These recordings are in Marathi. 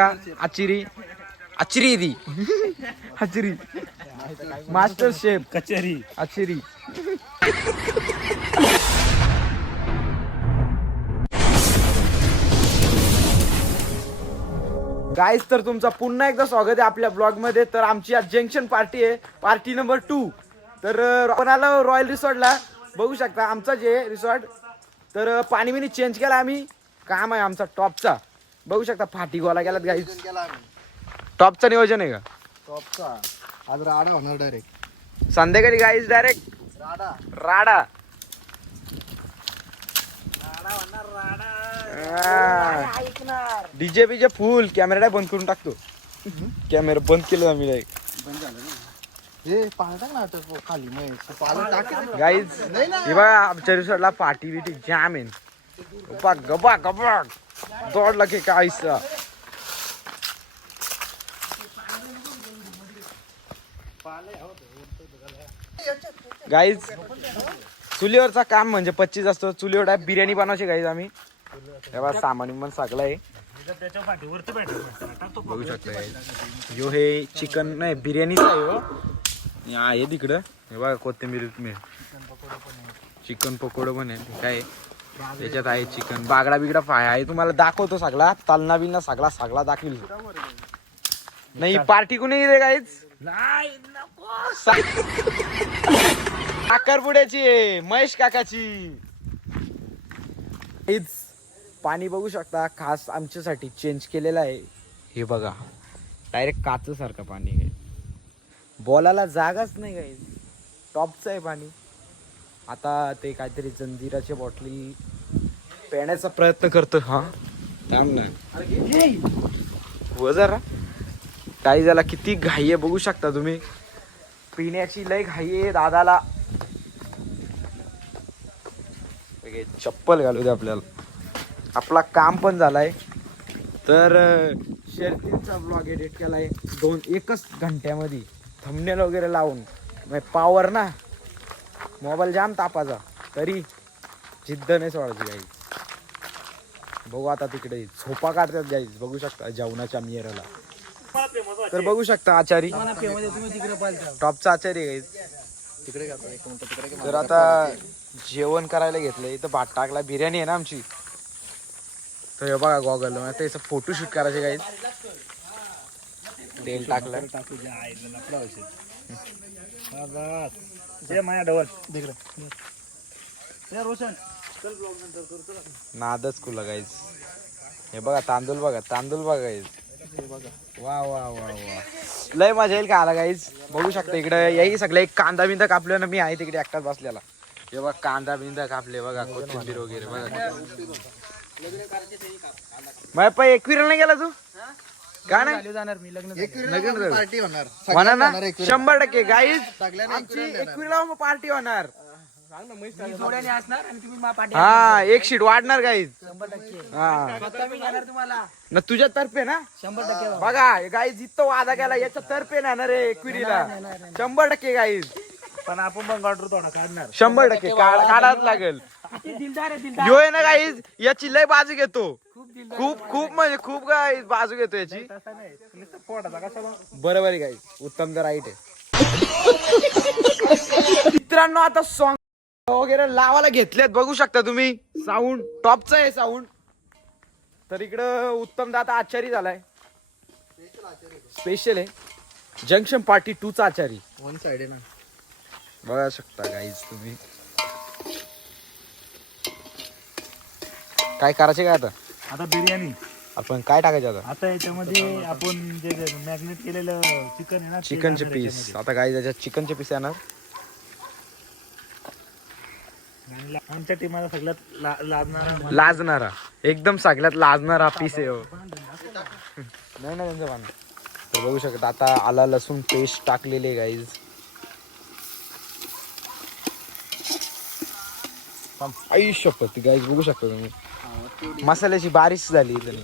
का आचिरी आचिरी दी आचिरी मास्टर शेफ कचेरी आचिरी. गाईज तर तुमचा पुन्हा एकदा स्वागत आहे आपल्या ब्लॉग मध्ये. तर आमची आज जंक्शन पार्टी आहे, पार्टी नंबर 2. तर आपण आलो रॉयल रिसॉर्टला. बघू शकता आमचा जे रिसॉर्ट. तर पाणी बिनी चेंज केला आम्ही. काम आहे आमचा टॉपचा. बघू शकता फाटी गोला गेलात गाईज. टॉपचा नियोजन आहे का? टॉपचा आज राडा होणार डायरेक्ट संध्याकाळी गाईज डायरेक्ट राडा राडा. डीजे बीजे फुल. कॅमेरा बंद करून टाकतो. कॅमेरा बंद केलं आम्ही डायरेक्ट. बंद झालं ना हे पाळटा ना आता खाली मग पाला टाक गाईज हे बघा आमच्या रिसॉर्टला पार्टी बिटी जाम आहे. गबा गबा गबा दौड़ लगे का ऐसा. गाईज चुलीवरचा काम म्हणजे 25 असतो. चुलीवर बिर्याणी बनवायची गाईज आम्ही. तेव्हा सामान पण सगळं आहे. बघू शकता यो हे चिकन नाही बिर्याणीच आहे हो. आहे तिकडं हे बघा कोथिंबीर चिकन पकोडं पण आहे. काय त्याच्यात आहे चिकन बागडा बिगडा फ्राय आहे. तुम्हाला दाखवतो सगळा तलना बिलना सगळा सगळा दाखवील. नाही पार्टी कुणी रे गाईज. साखरपुड्याची आहे महेश काकाची. पाणी बघू शकता खास आमच्यासाठी चेंज केलेलं आहे. हे बघा डायरेक्ट काच सारखं पाणी आहे. बोलायला जागाच नाही गाईज. टॉपचं आहे पाणी. आता ते काहीतरी जंजिराच्या बॉटली पेण्याचा प्रयत्न करतो. हा थांब ना हो जरा. काही झाला किती घाई आहे बघू शकता तुम्ही. पिण्याची लय घाई आहे दादाला. चप्पल घालू दे आपल्याला. आपला काम पण झालाय. तर शर्यतीचा ब्लॉग एडिट केलाय 1 घंट्यामध्ये. थंबनेल वगैरे लावून पॉवर ना मोबाईल जाम तापाचा तरी जिद्द नाही सोडायची गाईज. बघू आता तिकडे झोपा काढतात गाईज. बघू शकता जेवणाच्या मियराला. तर बघू शकता आचारी टॉपचा आचारी गाईज तिकडे तर आता जेवण करायला घेतलंय. इथं भात टाकला. बिर्याणी आहे ना आमची. तर हे बघा गॉगल आता याचा फोटोशूट करायचे गाईज. तेल टाकलं नादच खुला गाईज. हे बघा तांदूळ बघा तांदूळ बघा गाईज. वा वा वा वा लय मजा येईल का आला गाईज. बघू शकता इकडे यही सगळं एक कांदा बिंदा कापलं ना. मी आहे तिकडे एकटाच बसलेला. हे बघा कांदा बिंदा कापले बघा कोथिंबीर वगैरे बघा. मग पाय एकविरा नाही गेला तू का नाही जाणार मी पार्टी होणार होणार ना 100% गाईज. आमची एकविरा पार्टी होणार. हा एक शीट वाढणार गाईज. हा ना तुझ्या तर्फे ना 100% बघा गाईज इथं वादा केला याच्या तर्फे ना रे एकविरीला 100% गाईज. पण आपण पण ऑर्डर थोडा काढणार 100% काढावं लागेल. यो आहे ना गाईज याची लय बाजू घेतो. खूप खूप म्हणजे खूप गाईज बाजू घेतो याची. बरोबर आहे गाईज. उत्तम तर राईट आहे. मित्रांनो आता सॉन्ग वगैरे लावायला घेतलेत. बघू शकता तुम्ही साऊंड टॉपचा आहे साऊंड. तर इकडं उत्तम दादा आचारी झालाय. स्पेशल आहे जंक्शन पार्टी 2 चा आचारी. वन साइड आहे ना. बघा शकता गाईज तुम्ही. काय करायचे काय आता. आता बिर्याणी आपण काय टाकायचं आता. आता याच्यामध्ये आपण जे मॅग्नेट केलेलं चिकन आहे ना चिकनचे पीस. आता काय त्याच्यात चिकनचे पीस येणार. आमच्या टीमाला सगळ्यात लाजणारा एकदम सगळ्यात लाजणारा पीस आहे हो. नाही ना त्यांचं बांध. तर बघू शकता आता आला लसूण पेस्ट टाकलेले गाईज. आई शपथ गाईज बघू शकता तुम्ही मसाल्याची बारिश झाली इथं.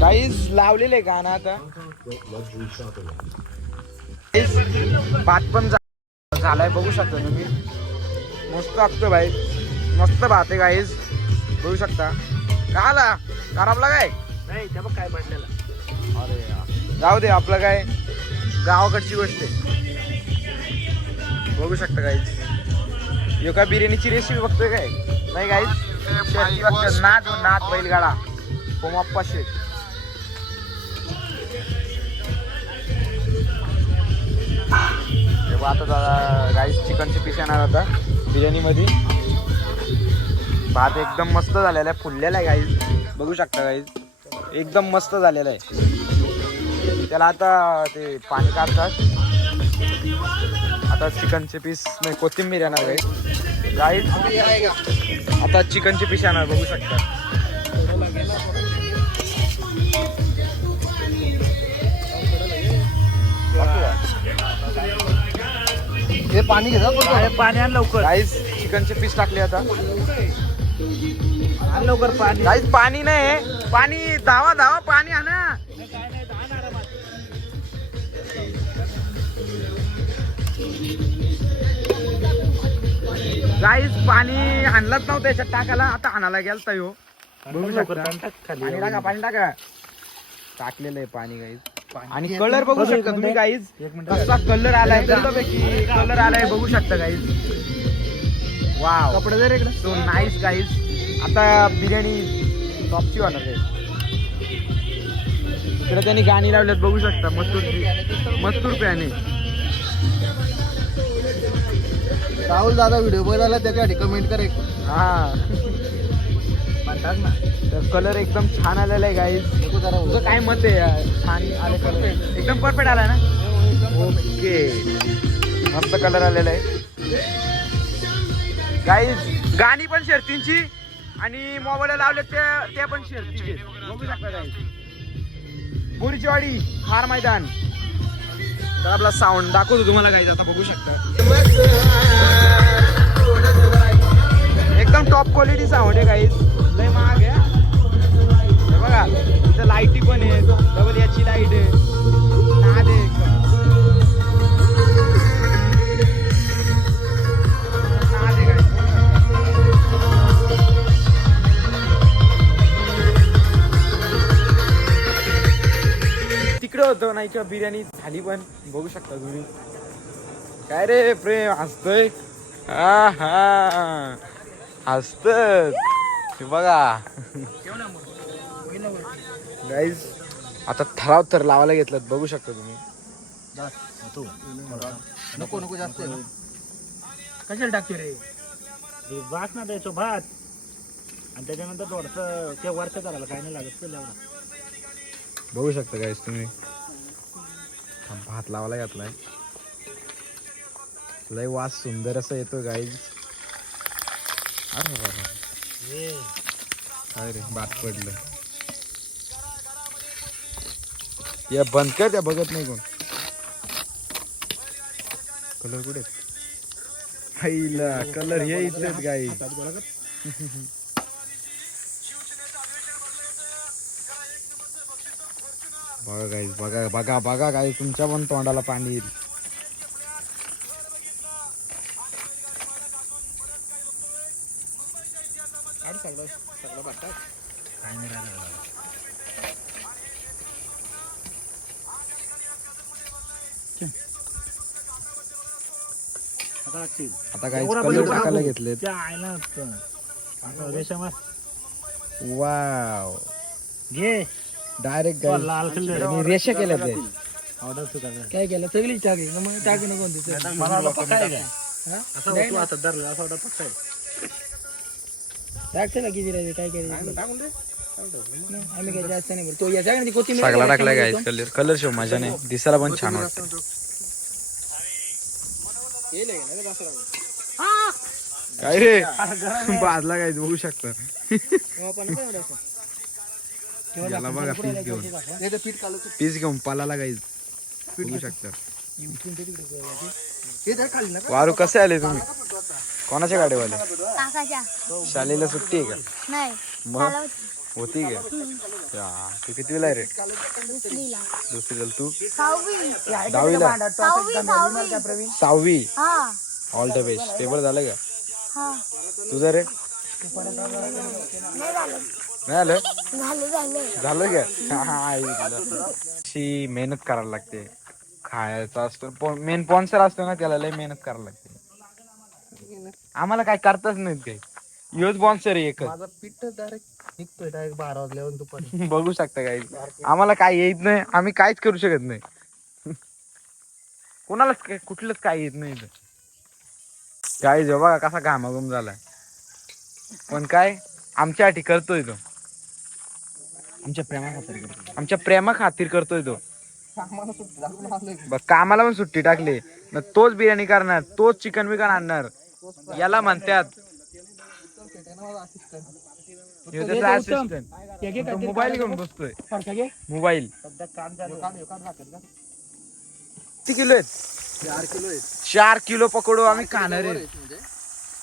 गाईज लावलेले गाणं आता. भात पण झालाय बघू शकता तुम्ही. मस्त लागतो भाई, मस्त भात आहे गाईज, बघू शकता. का आला खराबला काय? नाही त्या बघ काय पडलेला. अरे यार. जाऊ दे, आपलं काय गावाकडची गोष्ट आहे. बघू शकता गाईज, यो काय बिर्याणीची रेसिपी बघतोय काय? नाही गाईज, शेती बघतोय. नाद बैलगाडा कोमाप्पा शेठ. आता दादा गाईस चिकनचे पीस येणार आता बिर्याणी मध्ये. भात एकदम मस्त झालेला आहे, फुललेला आहे गाईस, बघू शकता गाईस, एकदम मस्त झालेला आहे. त्याला आता ते पाणी काढतात. आता चिकनचे पीस नाही, कोथिंबीर येणार गाईस. गाईस आता चिकनचे पीस येणार, बघू शकता. हे पाणी घेतात पाणी आण लवकर. गाईस चिकनचे पीस टाकले आता. आण लवकर पाणी. गाईस पाणी नाही, पाणी धावा पाणी आणा. गाईस पाणी आणलंच नव्हतं त्याच्यात टाकायला, आता आणायला गेलता ह्यो. बघू शकता. पाणी टाका, पाणी टाका. टाकलेलं आहे पाणी गाईस. आणि कलर बघू शकता तुम्ही गाईज, कसा कलर आलाय, कलर आलाय बघू शकता गाईज. वाव, कपडे जर इकडे तो नाईस गाईज. आता बिर्याणी टॉपची होणार आहे. इकडे त्यांनी गाणी लावलेत बघू शकता, मस्तूर प्याने. राहुल दादा व्हिडिओ बघायला त्याच्यासाठी कमेंट कर एक. हा तर कलर एकदम छान आलेला आहे गाईज. तुझं काय मत आहे? छान आले कलर, एकदम परफेक्ट आलाय ना? ओके, मस्त कलर आलेला आहे गाईज. गाणी पण शर्तींची आणि मोबाईल लावले ते पण शर्तीचे, बघू शकता गाईज. बोरीचीवाडी हार मैदान. तर आपला साऊंड दाखवतो तुम्हाला गाईज, आता बघू शकता. एकदम टॉप क्वालिटी साऊंड आहे गाईज, लय महाग आहे. हे बघा इथं लाईटी पण आहे, डबल याची लाईट आहे. नाद आहे एकदम. नाद आहे guys. तिकडं होतं नाही का बिर्याणी झाली पण, बघू शकता तुम्ही. काय रे प्रेम हसतोय? हा हा हसत बघा गाईज. आता थराव थर लावायला घेतलं, बघू शकता तुम्ही. नको नको जास्त कशाला टाकतो रे? भात ना द्यायचो भात, आणि त्याच्यानंतर थोडस ते वरचं करायला काय नाही लागत ते लावणार. बघू शकता गाईज तुम्ही. भात लावायला घातलाय, लय वास सुंदर असं येतो गाईज. अरे बाबा काय रे, भात पडलं. या बंद कर, त्या बघत नाही कोण. कलर कुठे कलर हे इथलेच गाई. बघा गाईज, बघा बघा बघा गाई, तुमच्या पण तोंडाला पाणी येईल. आता काय कलर टाकायला घेतले. वाव, घे डायरेक्ट लाल कलर रेषा केल्या ते. काय केलं सगळीच टाकली मग टाकी नको टाकते ना किती राहिले काय करायचं. आम्ही काय जास्त नाही तो याच्या सगळा टाकलाय काय कलर. कलर शो मजा नाही, दिसायला पण छान वाटतं. काय रे बाजला काय बघू शकता. याला बघा पीस घेऊन पालाला गाईज, बघू शकता. वारू कसे आले तुम्ही? कोणाच्या गाडीवाले? शाळेला सुट्टी आहे का? मग होती का? तू कितवीला आहे रे? दुसरीला. तू 6वीला? 6वी. All the best. पेपर झालं का? तुझं रे नाही आलं झालं का अशी मेहनत करायला लागते खायचा असतो मेन स्पॉन्सर असतो ना त्याला लय मेहनत करायला लागते आम्हाला काय करताच नाहीत काही योच स्पॉन्सर आहे एकच माझा पीठ डायरेक्ट निघतोय डायरेक्ट 12 वाजल्यावर दुपारी. बघू शकता काही आम्हाला काय येत नाही आम्ही काहीच करू शकत नाही कोणालाच कुठलंच काय येत नाही काय जो बघा कसा घामाघूम झालाय पण काय आमच्यासाठी करतोय तो आमच्या प्रेमा खातीर करतोय तो आम्हाला सुट्टी लागून आलोय. बघ कामाला पण सुट्टी टाकली न तोच बिर्याणी करणार तोच चिकन बिकन आणणार याला म्हणतात मोबाईल घेऊन बसतोय मोबाईल सध्या काम चालू किती किलो आहेत 4 किलो आहेत. 4 किलो पकोडो आम्ही खाणार आहे म्हणजे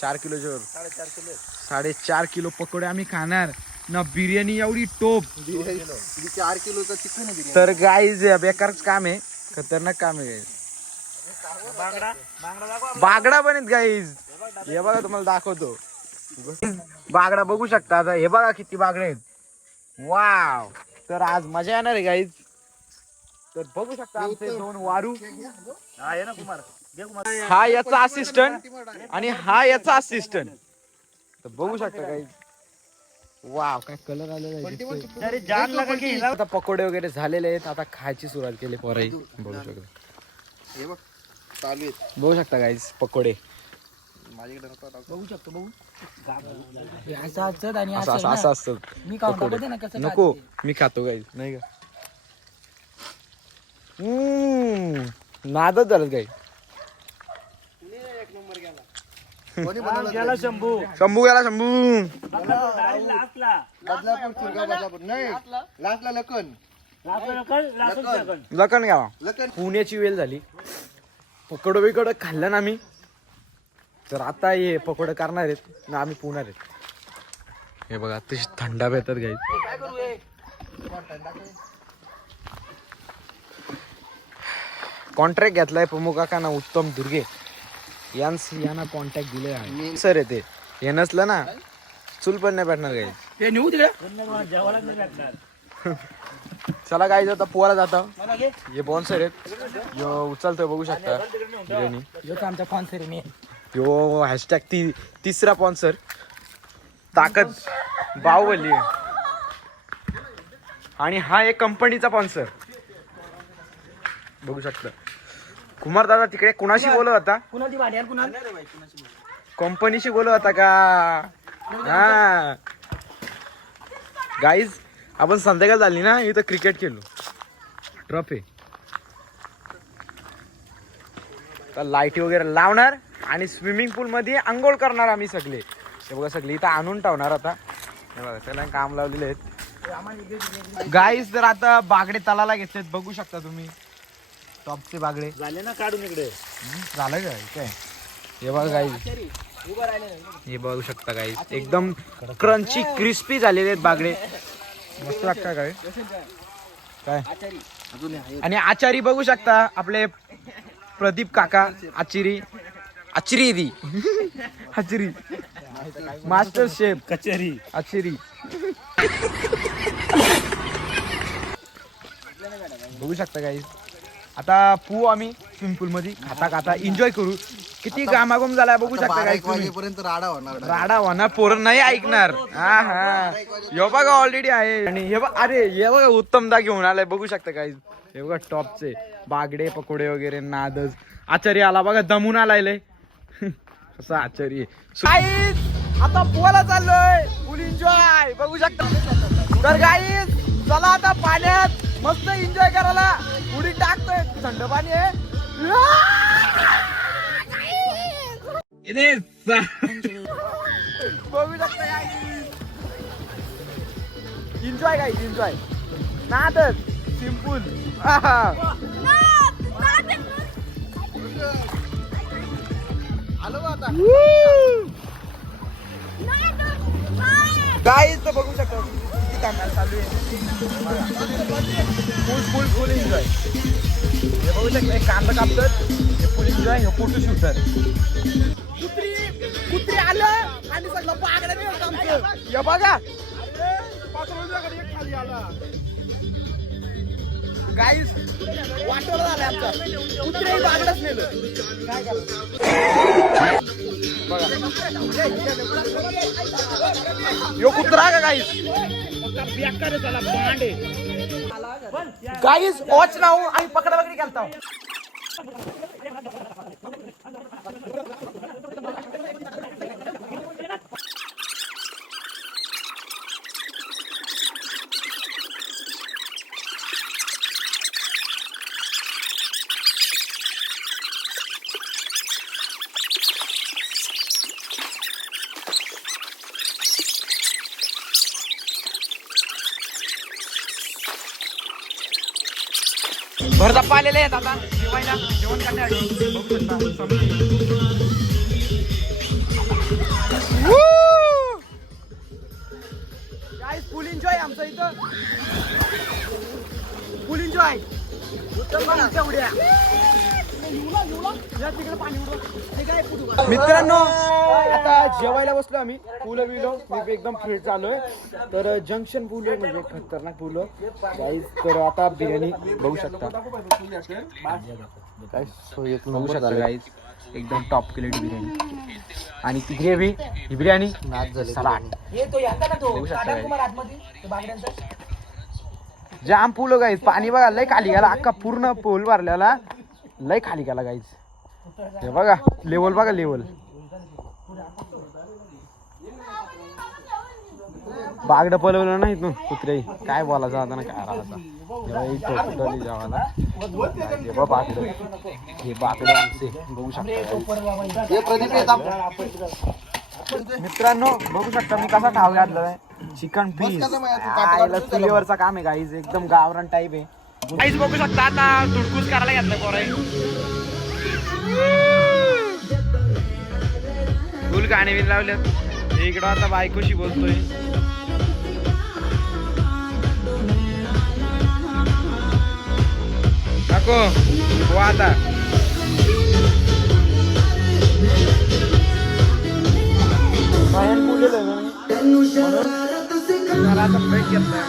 4 किलोच्या वर 4.5 किलो 4.5 किलो पकोडे आम्ही खाणार ना बिर्याणी एवढी टोप 4 किलोचा चिकन आहे बिर्याणी. तर गाईज बेकारच काम आहे खतरनाक काम आहे गाईज बांगडा दाखवा बागडा पण आहेत गाईज हे बघा तुम्हाला दाखवतो बागडा बघू शकता आता हे बघा किती बागडे आहेत वाव तर आज मजा येणार आहे गाईज तर बघू शकता आमचे 2 वारू आहे ना कुमार घे कुमार हा याचा असिस्टंट आणि हा याचा असिस्टंट तर बघू शकता गाईज वाव काय कलर आलेला आहे दिसतोय. अरे जान लगा की हिला आता पकोडे वगैरे झालेले आहेत आता खायची सुरुवात केली पोराई बघू शकता हे बघ चालू आहेत बघू शकता गाईज पकोडे माझ्याकडे नको टाकू. बघू शकतो बघू असं असतं आणि असं असं असं ना. असं असतं मी खाऊन पकोडे. बघते ना कसं नको खाते ते. मी खातो गाईज नाही का नादच झालं गाई कोणी बनवलं गेला शंभू शंभू गेला शंभू लास्टला बदलापूर सुरगा बदलापूर नाही लास्टला लखन लखन घ्यावा लखन पुण्याची वेळ झाली पकोडं बिकडं खाल्लं ना आम्ही तर आता हे पकोडं करणार आहेत ना आम्ही पुणार आहेत हे बघा तशी थंडा येतात गाई कॉन्ट्रॅक्ट घेतलाय प्रमुख काका ना उत्तम दुर्गे यांना कॉन्टॅक्ट दिले आहे सर येते हे नसलं ना चूल पण नाही भेटणार गाई हे नेऊ तिकडे जेवायला नाही भेटणार चला गाईज आता पोहायला जाता हे बॉन्सर आहेत यो उचलतोय बघू शकता बिर्याणी जो आमचा स्पॉन्सर आहे यो हॅशटॅग तिसरा स्पॉन्सर ताकद बाहुबली आणि हा एक कंपनीचा स्पॉन्सर बघू शकता कुमार दादा तिकडे कुणाशी बोलत होता कुणाल ती भाडी यार कुणाल कंपनीशी बोलत होता का हा गाईज आपण संध्याकाळ झाली ना इथं क्रिकेट खेळलो ट्रफ आहे तर लाईटी वगैरे लावणार आणि स्विमिंग पूल मध्ये आंघोळ करणार आम्ही सगळे हे बघा सगळे इथं आणून ठेवणार आता हे बघा त्याला काम लावलेले आहेत गाईज तर आता बागडे तलाला घेतलेत बघू शकता तुम्ही टॉपचे बागडे झाले ना काढून इकडे झालं काय हे बघा गाईज हे बघू शकता गाईज एकदम क्रंची क्रिस्पी झालेले आहेत बागडे मस्त लागतं काय काय आणि आचारी बघू शकता आपले प्रदीप काका आचरी दी आचरी मास्टर शेफ कचेरी आचरी बघू शकता गाईज आता पू आम्ही स्विमिंग पूल मध्ये खाता खाता एन्जॉय करू किती गामागम झालाय बघू शकता गाईज तुम्ही वाजेपर्यंत राडा होणार राडा होणार पोरं नाही ऐकणार हा हा हे बघा ऑलरेडी आहे आणि हे बघ अरे हे बघा उत्तमदा घेऊन आलाय बघू शकता काही हे बघा टॉपचे बागडे पकोडे वगैरे नादच आचार्य आला बघा दमून आलाय कसं आचार्य आता पोहायला चाललोय फुल एन्जॉय बघू शकता तर गाईज चला आता पाण्यात मस्त एन्जॉय करायला उडी टाकतोय थंड पाणी आहे बघू शकता एन्जॉय काय एन्जॉय नादच सिंपल आलो आता काय तर बघू शकता किती कॅमेरा चालू आहे फुल फुल फुल एन्जॉय हे बघू शकता कांदा कापतात हे फुल एन्जॉय हे फोटो शूटर कुत्री आलं आणि सगळं बागडं नेलं आमचं. हे बघा गाईस वाटोळं झालंय आमचा. कुत्रे बागडच नेलं. काय करणार बघा. यो कुत्रा का गाईस? गाईस वॉच लावून आम्ही पकडा पकडी घालतो. भरता पालेले आहेत आता जेवायला. जेवण करण्यासाठी बघू शकता. गाईस फुल एन्जॉय आमचा इथं. फुल एन्जॉय. मित्रांनो आता जेवायला बसलो आम्ही. फुलं बिलो मी एकदम फ्रेश झालोय. तर जंक्शन फुल आहे म्हणजे खतरनाक फुलं गाईस. तर आता बिर्याणी बघू शकता. काय सोय बघू शकता गाईस. एकदम टॉप क्वालिटी बिर्याणी आणि ती ग्रेव्ही ही बिर्याणी सलाड बघू शकता गाईस. जाम फुलं गाईस. पाणी बघा लय खाली गेला. अख्खा पूर्ण पूल भरलेला लय खाली गेला गाईस. हे बघा लेवल बघा लेवल. बागडं पलवलं नाही तू कुत्रे. काय बोलायचं आता ना काय राहायचा. बागडं हे बागडं आमचे बघू शकता. मित्रांनो बघू शकता मी कसा ठाव घातलाय. चिकन पीस चुलीवरचा काम आहे गाईज. एकदम गावरान टाईप आहे गाईज. बघू शकता आता धुडकूस करायला घेतलं पोराय. फुल गाणे बिन लावल्यात. इकडं आता बायकोशी बोलतोय. नको हो आता बाहेर बोललेलं आता ब्रेक घेतला.